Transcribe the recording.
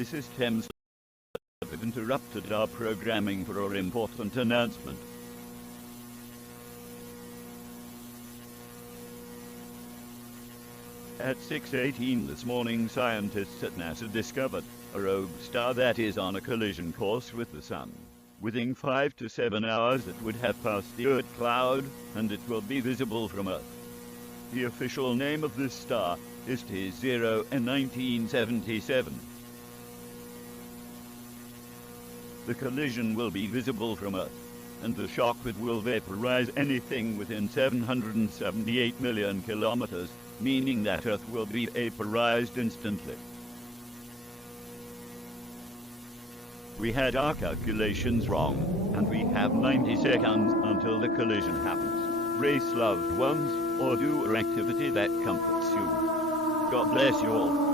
This is Thames. We've interrupted our programming for our important announcement. At 6:18 this morning, scientists at NASA discovered a rogue star that is on a collision course with the Sun. Within 5 to 7 hours it would have passed the Oort cloud, and it will be visible from Earth. The official name of this star is T0N-1977. The collision will be visible from Earth, and the shock will vaporize anything within 778 million kilometers, meaning that Earth will be vaporized instantly. We had our calculations wrong, and we have 90 seconds until the collision happens. Race loved ones, or do an activity that comforts you. God bless you all.